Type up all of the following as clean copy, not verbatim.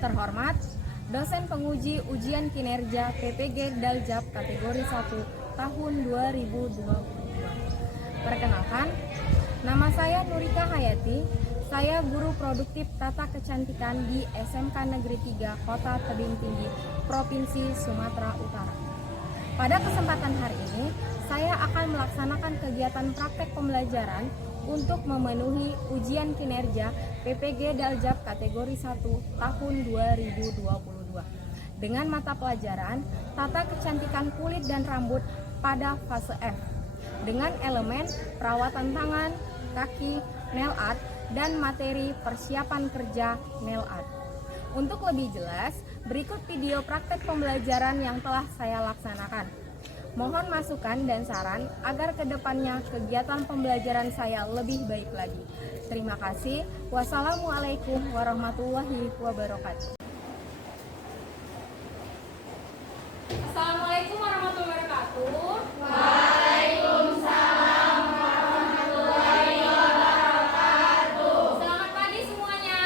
terhormat, dosen penguji ujian kinerja PPG Daljab kategori 1 tahun 2022. Perkenalkan, nama saya Nurika Hayati. Saya guru produktif tata kecantikan di SMK Negeri 3 Kota Tebing Tinggi, Provinsi Sumatera Utara. Pada kesempatan hari ini, saya akan melaksanakan kegiatan praktek pembelajaran untuk memenuhi ujian kinerja PPG Daljab kategori 1 tahun 2022 dengan mata pelajaran tata kecantikan kulit dan rambut pada fase F dengan elemen perawatan tangan, kaki, nail art, dan materi persiapan kerja nail art. Untuk lebih jelas, berikut video praktek pembelajaran yang telah saya laksanakan. Mohon masukan dan saran agar kedepannya kegiatan pembelajaran saya lebih baik lagi. Terima kasih. Wassalamualaikum warahmatullahi wabarakatuh. Assalamualaikum warahmatullahi wabarakatuh. Waalaikumsalam warahmatullahi wabarakatuh. Selamat pagi semuanya.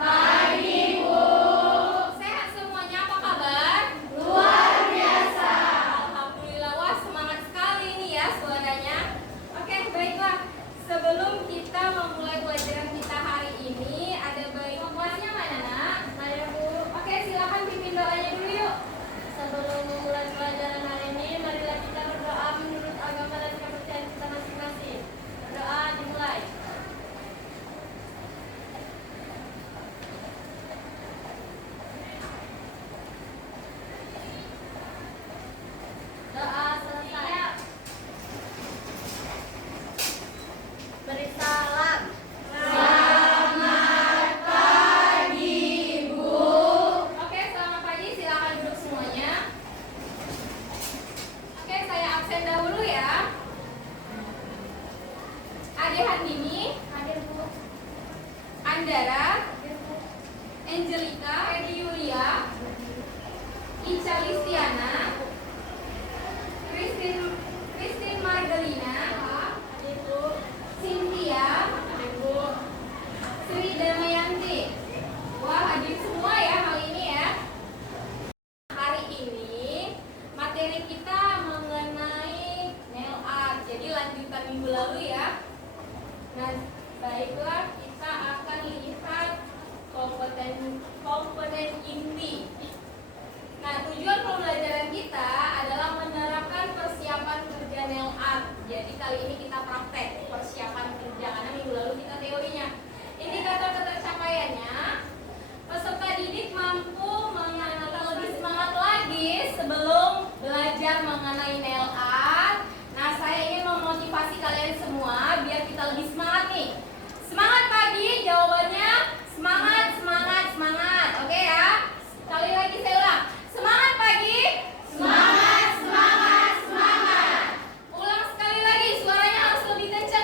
Pagi, Bu. Sehat semuanya, apa kabar? Luar biasa. Alhamdulillah, wah semangat sekali nih ya suaranya. Oke, baiklah. Sebelum kita memulai pelajaran kita hari ini, ada bayi kelasnya mana, Nak? Saya, Bu. Oke, silakan pimpin doanya dulu yuk. Sebelum memulai pelajaran hari ini, marilah kita berdoa menurut agama dan kepercayaan kita masing-masing. Berdoa dimulai. Doa selesai. Beri salam. Oke, selamat pagi. Silakan duduk semuanya. Oke, saya absen dahulu ya. Ade Handini, Hadir, Bu. Andara, Angelika, Edi Yulia, Ica Listiana, Christine Mardelina, Hadir, Bu. Cynthia, Hadir, Bu. Sri Damayanti. Wah, hadir semua ya kali ini ya. Hari ini materi kita mengenai nail art. Jadi lanjutan minggu lalu ya. Nah, baiklah, kita akan lihat komponen inti. Nah, tujuan pembelajaran kita adalah menerapkan persiapan kerja nail art. Jadi kali ini kita praktek persiapan kerja karena minggu lalu kita teorinya. Indikator ketercapaiannya, peserta didik mampu mengenal lebih semangat lagi sebelum belajar mengenai nail art. Nah, saya ingin memotivasi kalian semua biar kita lebih semangat nih. Semangat pagi, jawabannya semangat, semangat, semangat. Oke ya? Sekali lagi saya ulang. Semangat pagi. Semangat, semangat, semangat. Ulang sekali lagi, suaranya harus lebih kencang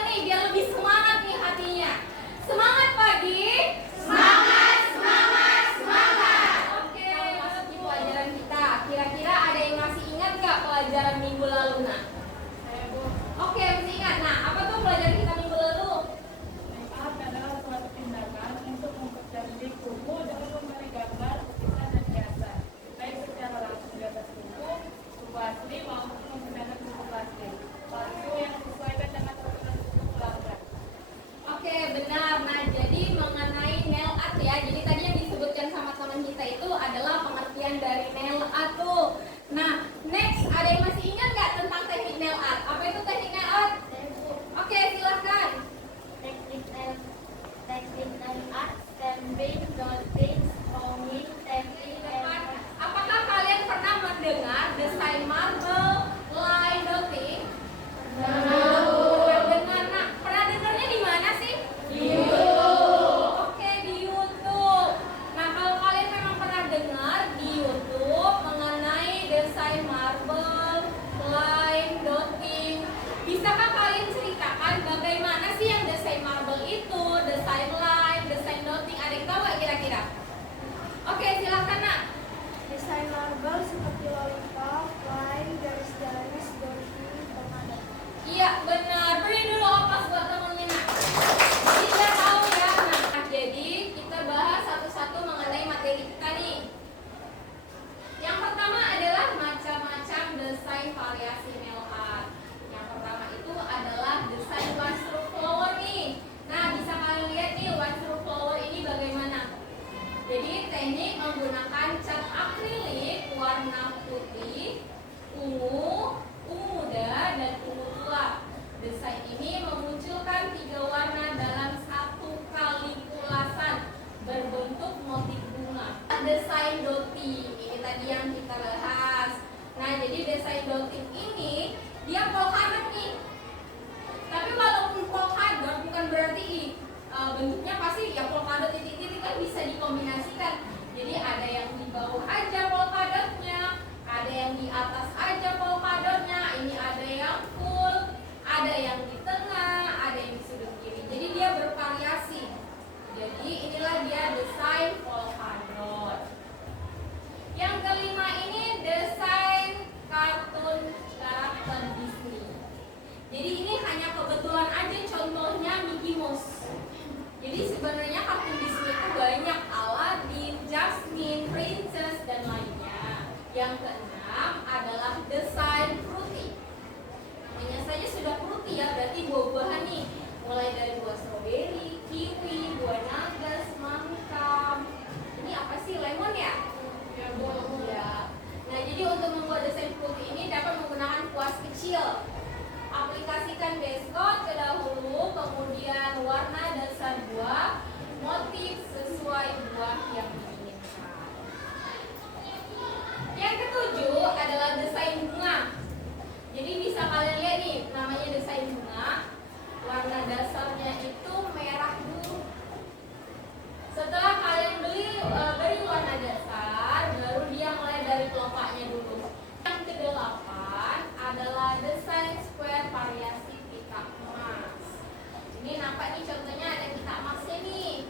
apa nih contohnya ada kita maksnya nih.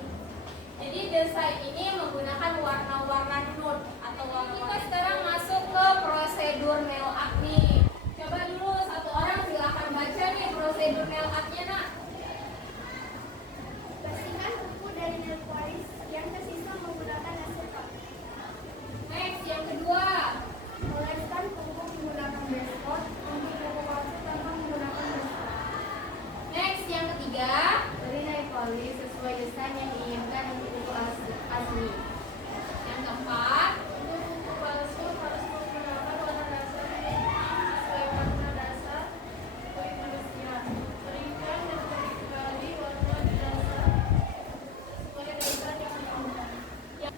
Jadi desain ini menggunakan warna-warna nude atau warna. Kita sekarang masuk ke prosedur nail art nih. Coba dulu satu orang silakan baca nih prosedur nail artnya nak. Bersihkan kuku dari nail polish yang tersisa menggunakan aseton. Next, yang kedua. Oleskan kuku menggunakan base coat untuk kuku palsu tanpa menggunakan base coat. Next, yang ketiga. Beri nail polish sesuai desain yang diinginkan untuk kuku asli. Yang keempat. Untuk kuku palsu harus menggunakan warna dasar sesuai warna dasar kulit manusia. Berikan dan kali warna di dasar sesuai dasar yang diinginkan.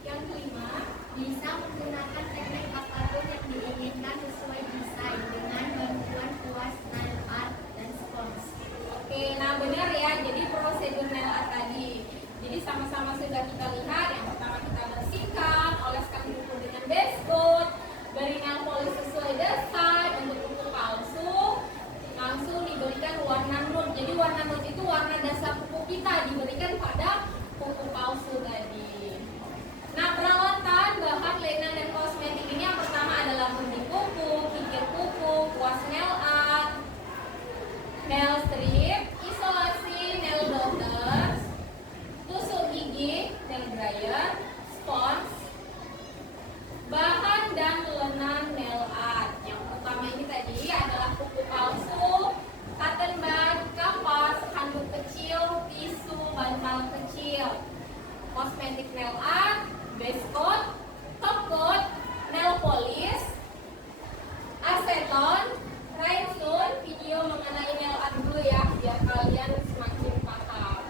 Yang kelima. Bisa menggunakan teknik apapun yang diinginkan sesuai desain dengan bantuan kuas nail art dan spons. Oke, nah benar ya. Jadi prosedur nail art tadi. Jadi sama-sama sudah kita lihat. Yang pertama kita bersihkan, oleskan kuku dengan base coat, beri nail polish sesuai desain. Untuk kuku palsu langsung diberikan warna nude. Jadi warna nude itu warna dasar kuku kita diberikan pada kuku palsu tadi. Nah, perawatan bahan lena dan kosmetik ini yang pertama adalah gunting kuku, kikir kuku, kuas nail art, nail strip, isolasi nail dotters, tusuk gigi, nail dryer, spons, bahan dan lenan nail art. Yang pertama ini tadi adalah kuku palsu, cotton bud, kapas, handuk kecil, tisu, bantal kecil, kosmetik nail art, base coat, top coat, nail polish, aseton, rhinestone. Video mengenai nail art dulu ya, biar kalian semakin paham.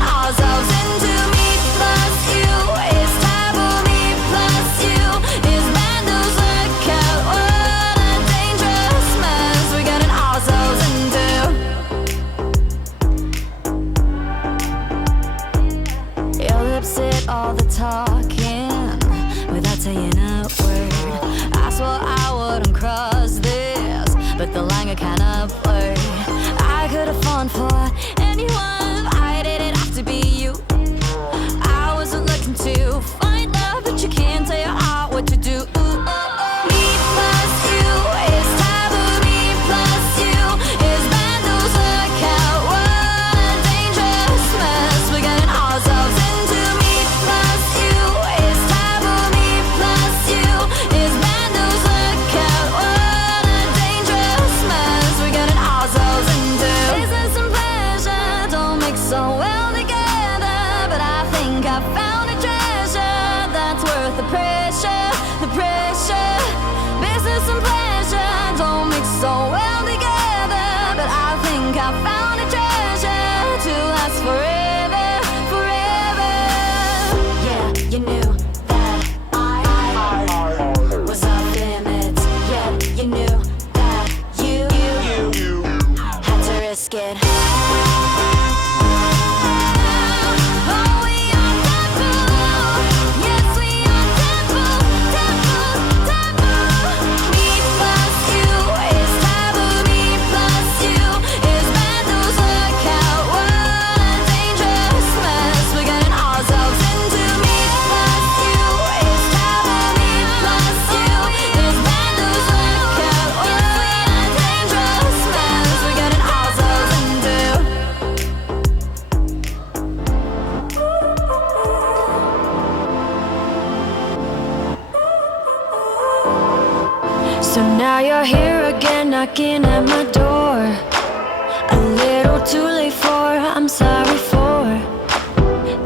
Ourselves into me plus you. Now you're here again, knocking at my door. A little too late for, I'm sorry for.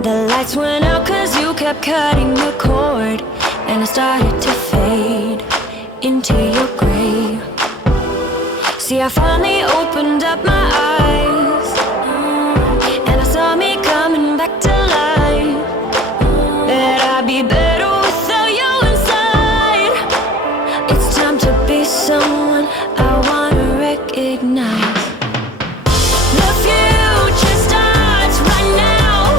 The lights went out cause you kept cutting the cord, and I started to fade into your gray. See, I finally opened up my eyes, and I saw me coming back to life. That I'd be better without you inside. It's time to be someone I wanna recognize. The future starts right now.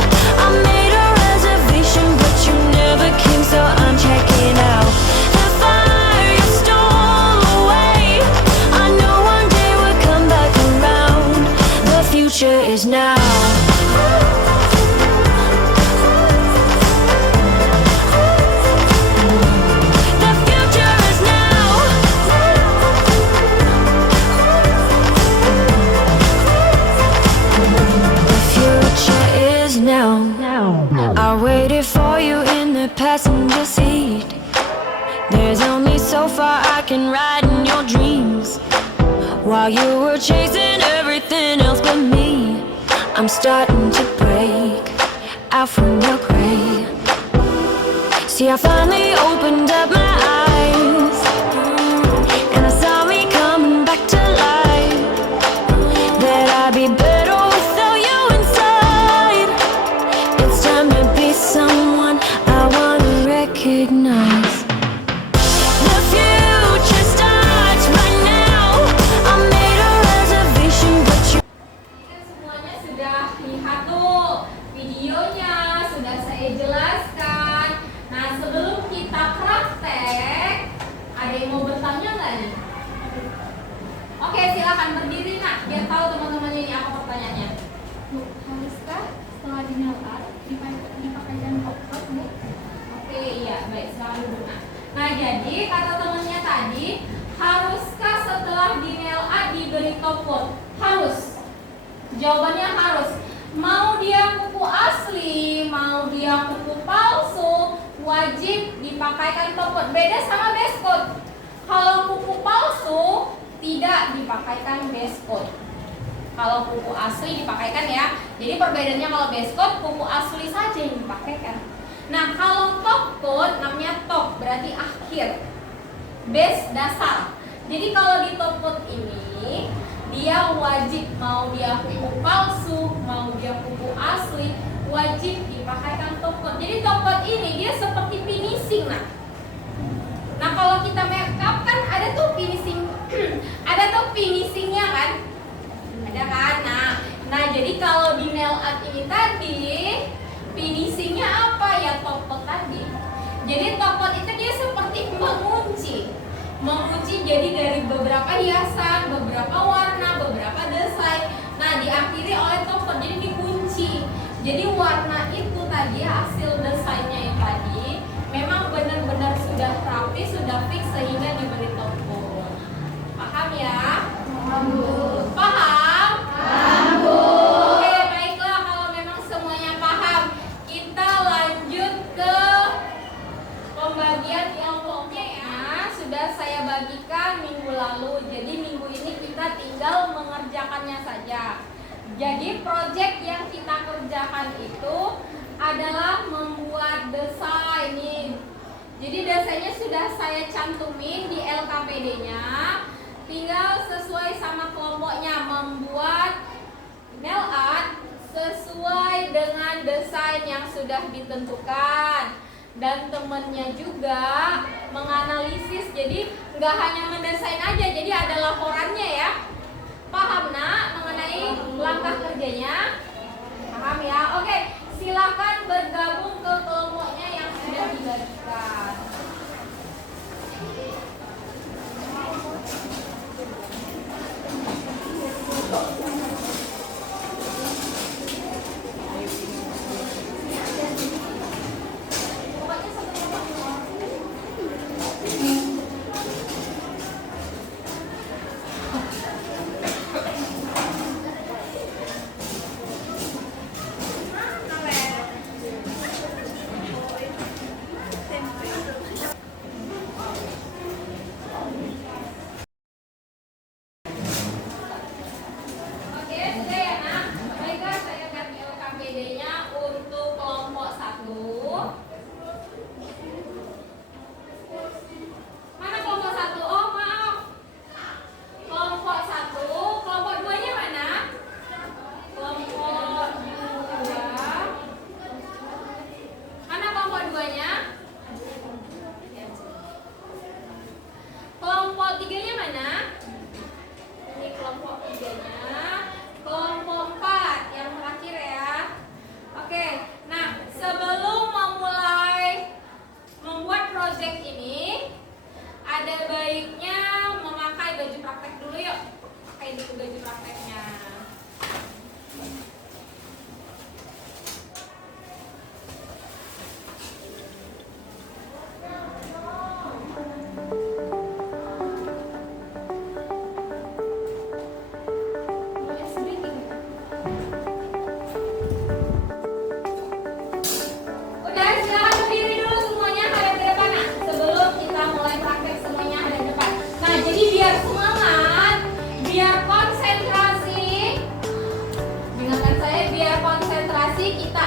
I made a reservation, but you never came, so I'm checking out. The fire you stole away, I know one day we'll come back around. The future is now. The future is now. The future is now. I waited for you in the passenger seat. There's only so far I can ride in your dreams, while you were chasing everything else but me. I'm starting to break out from your gray. See, I finally opened up my eyes, and I saw me coming back to life. That I'd be better without you inside. It's time to be someone I wanna recognize. The future starts right now. I made a reservation, but you. Kan semuanya sudah lihat tuh videonya, sudah saya jelaskan. Nah, sebelum kita praktek, ada yang mau bertanya nggak nih? Oke, silakan berdiri nak, biar tahu teman-temannya ini apa pertanyaannya. Bu, haruskah setelah dinel art dipakaikan top-top, Bu? Oke, iya, baik, silakan duduk nak. Nah, jadi kata temannya tadi, haruskah setelah di nail art diberi top coat? Harus. Jawabannya harus. Mau dia kuku asli, mau dia kuku palsu, wajib dipakaikan top coat. Beda sama base coat. Kalau kuku palsu tidak dipakaikan base coat. Kalau kuku asli dipakaikan ya. Jadi perbedaannya kalau base coat kuku asli saja yang dipakaikan. Nah, kalau top coat namanya top, berarti akhir. Base dasar. Jadi kalau di top coat ini dia wajib, mau dia kuku palsu, mau dia kuku asli, wajib dipakaikan top coat. Jadi top coat ini dia seperti finishing nah. Nah, kalau kita make up kan ada tuh finishing ada tuh finishingnya kan? Ada kan? Nah, jadi kalau di nail art ini tadi finishingnya apa ya? Top coat tadi. Jadi top coat itu dia seperti mengunci jadi dari beberapa hiasan, beberapa warna, beberapa desain. Nah, diakhiri oleh top coat, jadi dikunci. Jadi warna itu tadi hasil desainnya yang tadi memang benar-benar sudah rapi, sudah fix sehingga diberi top coat. Paham ya? Paham, Bu. Paham? Paham, Bu. Oke, baiklah kalau memang semuanya paham, kita lanjut ke pembagian kelompoknya ya. Sudah saya bagikan minggu lalu. Jadi minggu ini kita tinggal mengerjakannya saja. Jadi proyek yang kita kerjakan itu adalah membuat desain ini. Jadi desainnya sudah saya cantumin di LKPD-nya. Tinggal sesuai sama kelompoknya, membuat nail art sesuai dengan desain yang sudah ditentukan. Dan temennya juga menganalisis, jadi nggak hanya mendesain aja, jadi ada laporannya ya. Paham nak mengenai langkah kerjanya? Paham ya? Oke, silakan bergabung ke kelompoknya yang sudah dibagikan.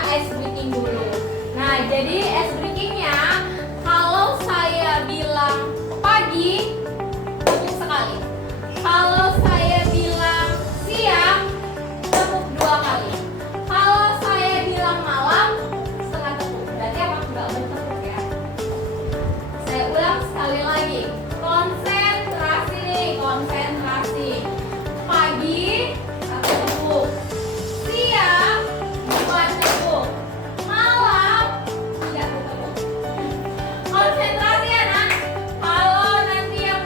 ice breaking dulu. Nah, jadi ice breakingnya kalau saya bilang pagi, tepuk sekali. Kalau saya bilang siang, tepuk 2 kali. Kalau saya bilang malam, setengah tepuk. Berarti apa? Enggak bertepuk ya. Saya ulang sekali lagi. Konsentrasi nih, konsentrasi. Pagi, 1 tepuk. Siang, 2 tepuk. Malam, 3 tepuk. Konsentrasi ya nak. Kalau nanti yang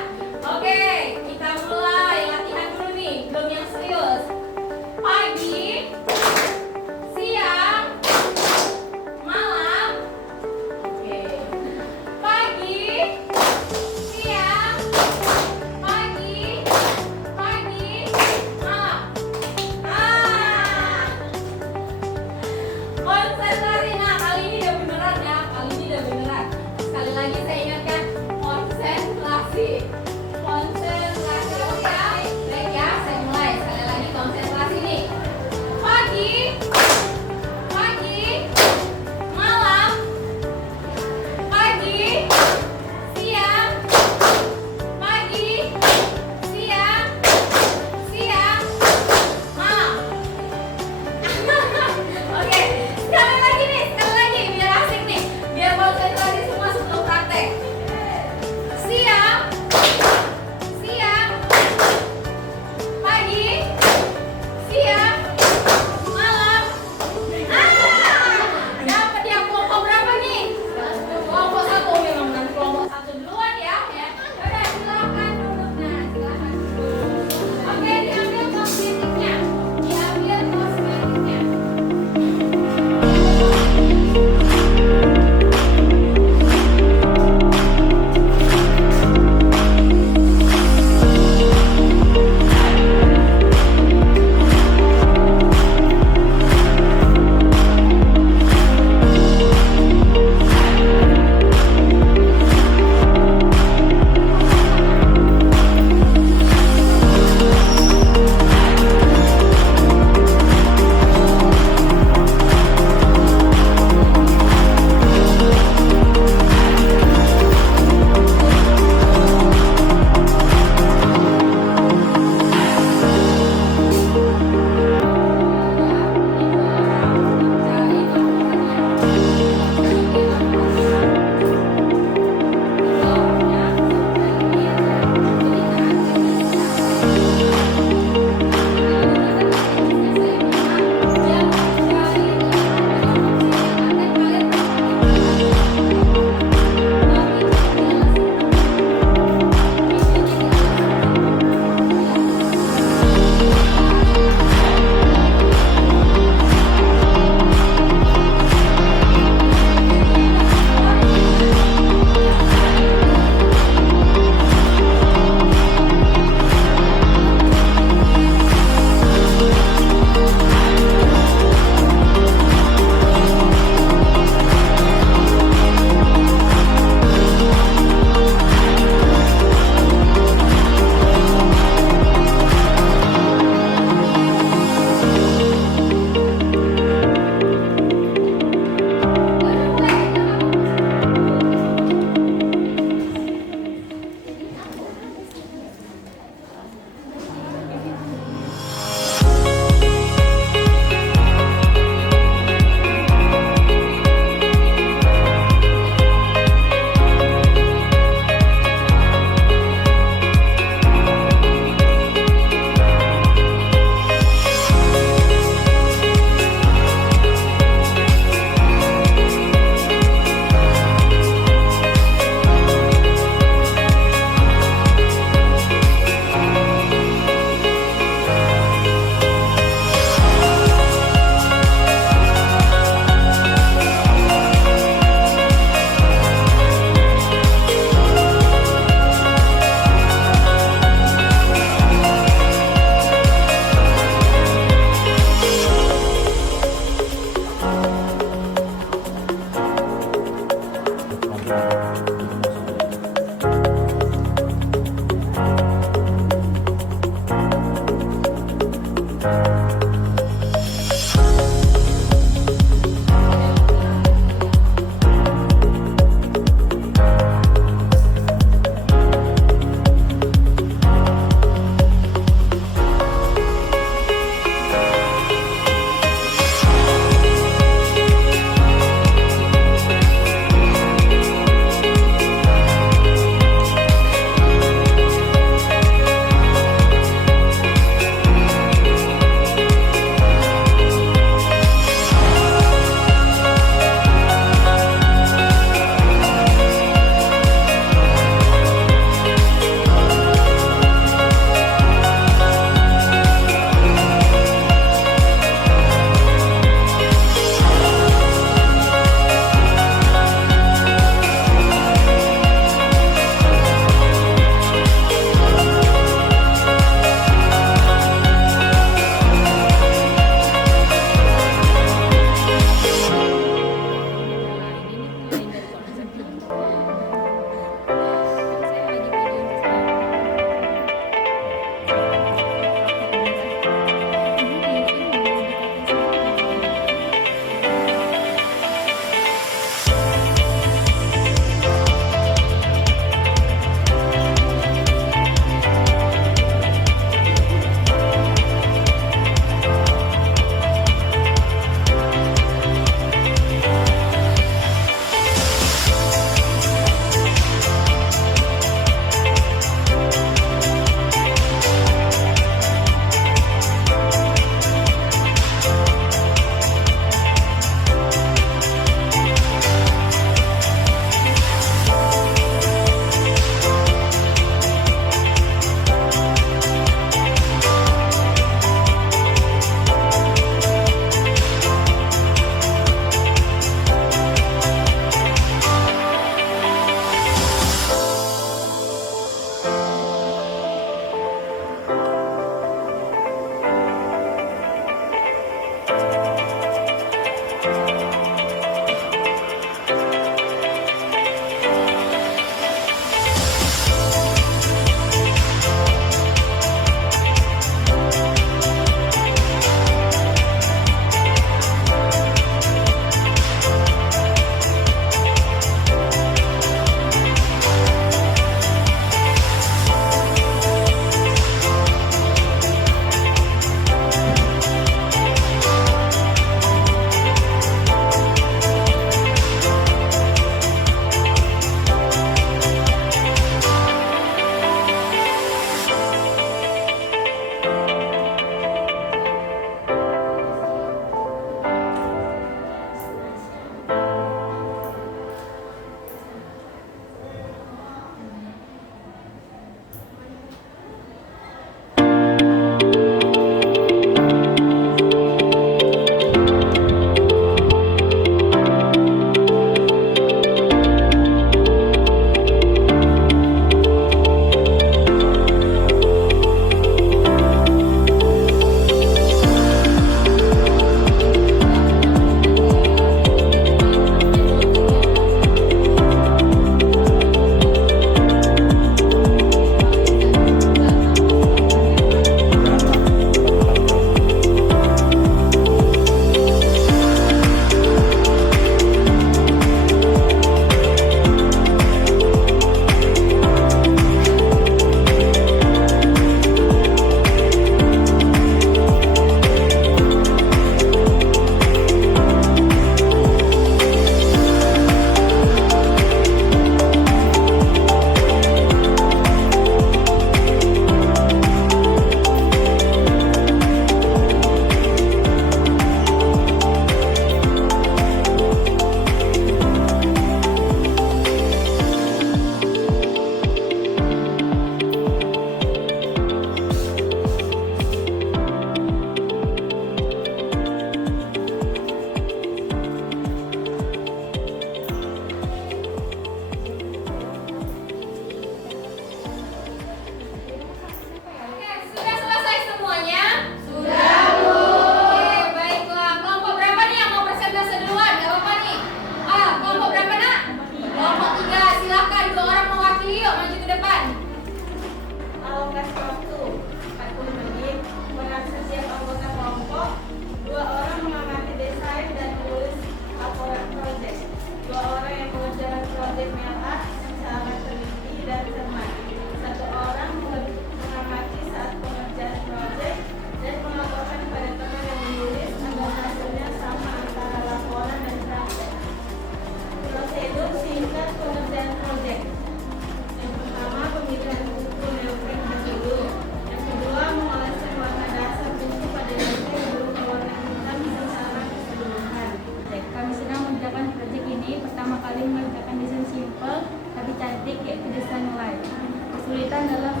kesulitan dalam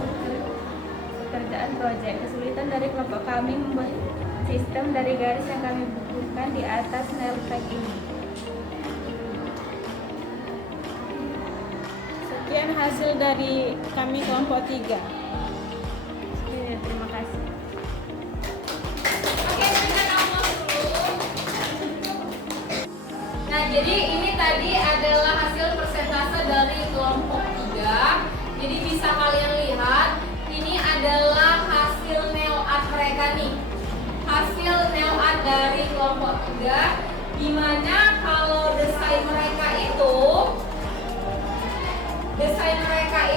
pekerjaan proyek. Kesulitan dari kelompok kami membuat sistem dari garis yang kami butuhkan di atas nail tag ini. Sekian hasil dari kami kelompok 3. Terima kasih. Oke, berikan aplaus dulu. Nah, jadi ini tadi adalah hasil persentase dari kelompok 3. Jadi bisa kalian lihat, ini adalah hasil nail art mereka nih. Hasil nail art dari kelompok 3, dimana kalau desain mereka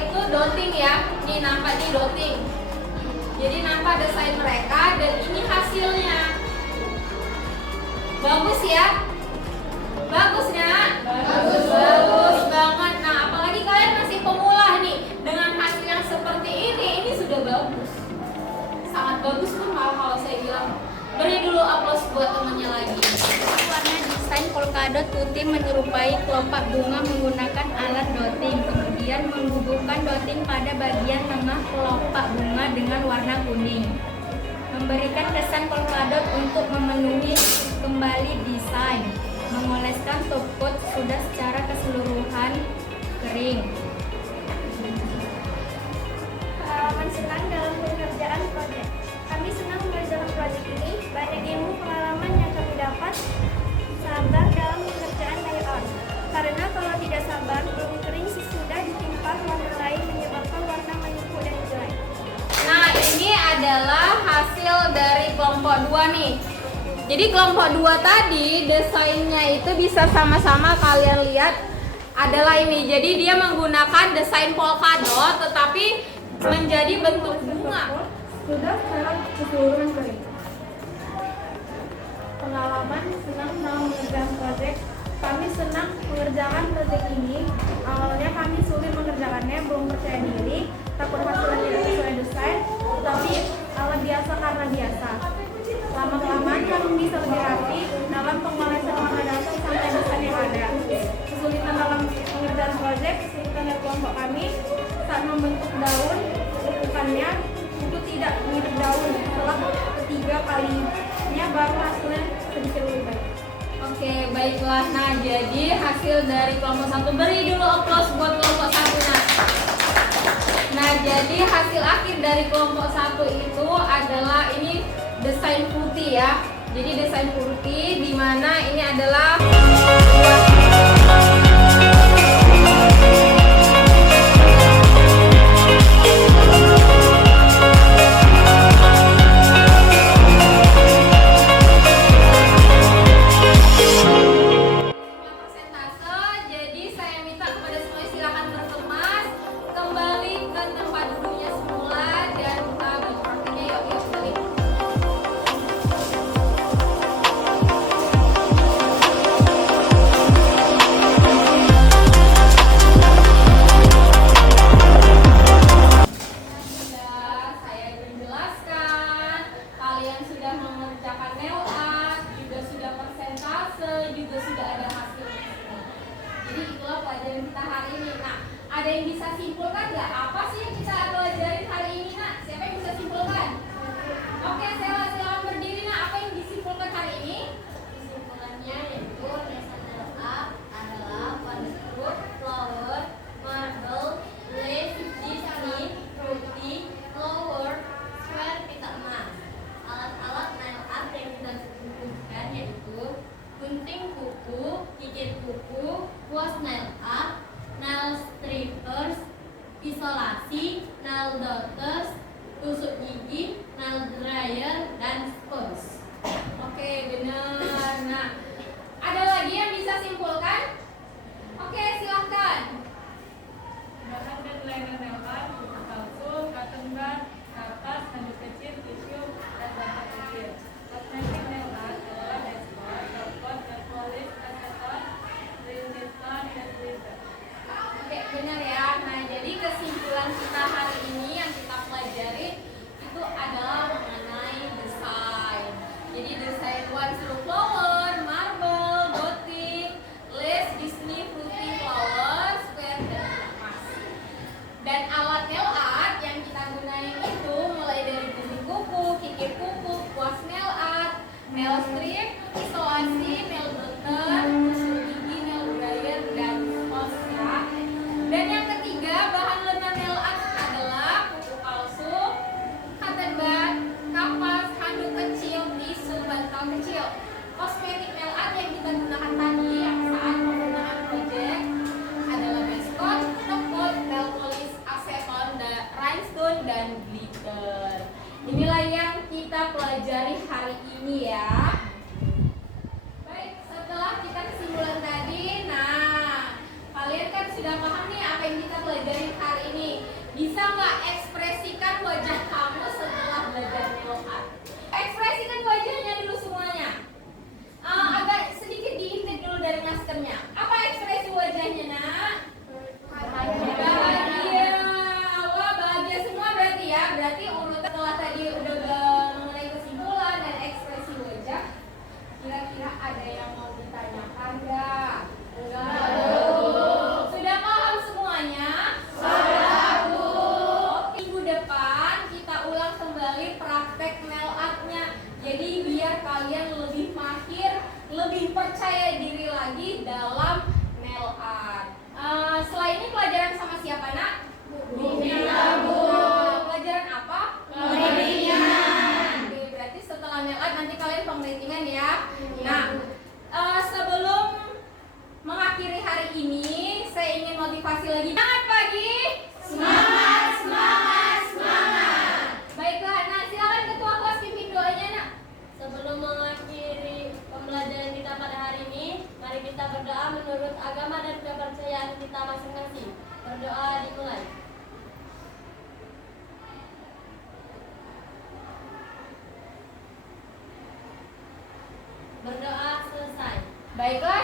itu dotting ya. Nih nampak nih dotting. Jadi nampak desain mereka dan ini hasilnya. Bagus ya? Bagus ya? Bagus banget. Nah, apalagi kalian masih pemula nih. Dengan hasil yang seperti ini sudah bagus. Sangat bagus tuh malah kalau saya bilang. Beri dulu aplaus buat temannya lagi. Warna desain polkadot putih menyerupai kelopak bunga menggunakan alat dotting. Kemudian menghubungkan dotting pada bagian tengah kelopak bunga dengan warna kuning. Memberikan kesan polkadot untuk memenuhi kembali desain. Mengoleskan top coat sudah secara keseluruhan kering. Pengalaman senang dalam pengerjaan proyek. Kami senang mengerjakan proyek ini. Banyak ilmu pengalaman yang kami dapat. Sabar dalam pengerjaan nail art. Karena kalau tidak sabar, belum kering sesudah ditimpa warna lain menyebabkan warna menumpuk dan jelek. Nah, ini adalah hasil dari kelompok 2 nih. Jadi kelompok 2 tadi desainnya itu bisa sama-sama kalian lihat adalah ini. Jadi dia menggunakan desain polkadot tetapi menjadi bentuk bunga. Sudah secara keseluruhan kering. Pengalaman senang dalam mengerjakan proyek. Kami senang mengerjakan proyek ini. Awalnya kami sulit mengerjakannya, belum percaya diri, takut hasilnya tidak sesuai desain, tapi ala biasa karena biasa. Lama-kelamaan kami bisa lebih rapi dalam pengolesan warna dasar sampai desain yang ada. Kesulitan dalam mengerjakan proyek, kesulitan dari kelompok kami saat membentuk daun, lekukannya itu tidak mirip daun. Setelah ketiga kalinya baru hasilnya sedikit lebih baik. Oke, baiklah. Nah, jadi hasil dari kelompok 1, beri dulu aplaus buat kelompok 1. Nah, jadi hasil akhir dari kelompok 1 itu adalah ini desain putih ya. Jadi desain putih di mana ini adalah persentase. Jadi saya minta kepada semuanya silakan berkemas kembali ke tempat duduknya semula dan kita berpraktiknya yuk balik. Sudah saya jelaskan, kalian sudah mengerjakan nail art, juga sudah persentase, juga sudah ada hasilnya. Jadi itulah pelajaran kita hari ini. Nah, ada yang bisa simpulkan nggak apa sih yang kita pelajarin hari ini, Nak? Siapa yang bisa simpulkan? Oke, saya silakan berdiri, Nak. Apa yang disimpulkan hari ini? Kesimpulannya yaitu desain nail art adalah construct, flower, marble, lace, Disney, fruity, flower, square, pita emas. Alat-alat nail art yang kita butuhkan yaitu gunting kuku, gigit kuku, kuas nail art, nail strippers, isolasi, nail dotters, tusuk gigi, nail dryer, dan sponge. Oke, benar. Nah, ada lagi yang bisa simpulkan? Oke, silahkan. Bahan dan liner nail art, buku palsu, cotton bud, kapas, handuk kecil, tisu, dan bahan kecil. Kosmetik nail art adalah dashboard, robot, nail polish, aseton, resistor, dan tweezer. Oke, benar ya. Nah, jadi kesimpulan kita hari ini yang kita pelajari itu adalah mengenai desain. Jadi desain one through flower, marble, gothic, lace, Disney, fruity, flower, square, dan emas. Dan alat dan glitter. Inilah yang kita pelajari hari ini ya. Baik, setelah kita kesimpulan tadi, nah kalian kan sudah paham nih apa yang kita pelajari hari ini. Bisa nggak ekspresikan wajah kamu setelah belajar nail art? Ekspresikan wajahnya dulu semuanya. Agak sedikit diintip dulu dari maskernya. Apa ekspresi wajahnya, nak? Bahagia. Wah, bahagia semua berarti ya. Berarti urutan setelah tadi udah mengenai kesimpulan dan ekspresi wajah. Kira-kira ada yang mau ditanyakan nggak? Enggak. Sudah paham semuanya? Sudah, Bu. Minggu depan kita ulang kembali praktek nail art-nya. Jadi biar kalian lebih mahir, lebih percaya diri lagi dalam nail art. Setelah ini pelajaran sama siapa, nak? Bu Vina, Bu. Pelajaran apa? Pengeringan. Oke, berarti setelah nail art nanti kalian pengeringan ya. Nah, sebelum mengakhiri hari ini, saya ingin motivasi lagi. Semangat pagi. Semangat, semangat, semangat. Baiklah, nah silakan ketua kelas pimpin doanya, nak. Sebelum mengakhiri pembelajaran kita pada hari ini, mari kita berdoa menurut agama dan kepercayaan kita masing-masing. Berdoa dimulai. Berdoa selesai. Baiklah.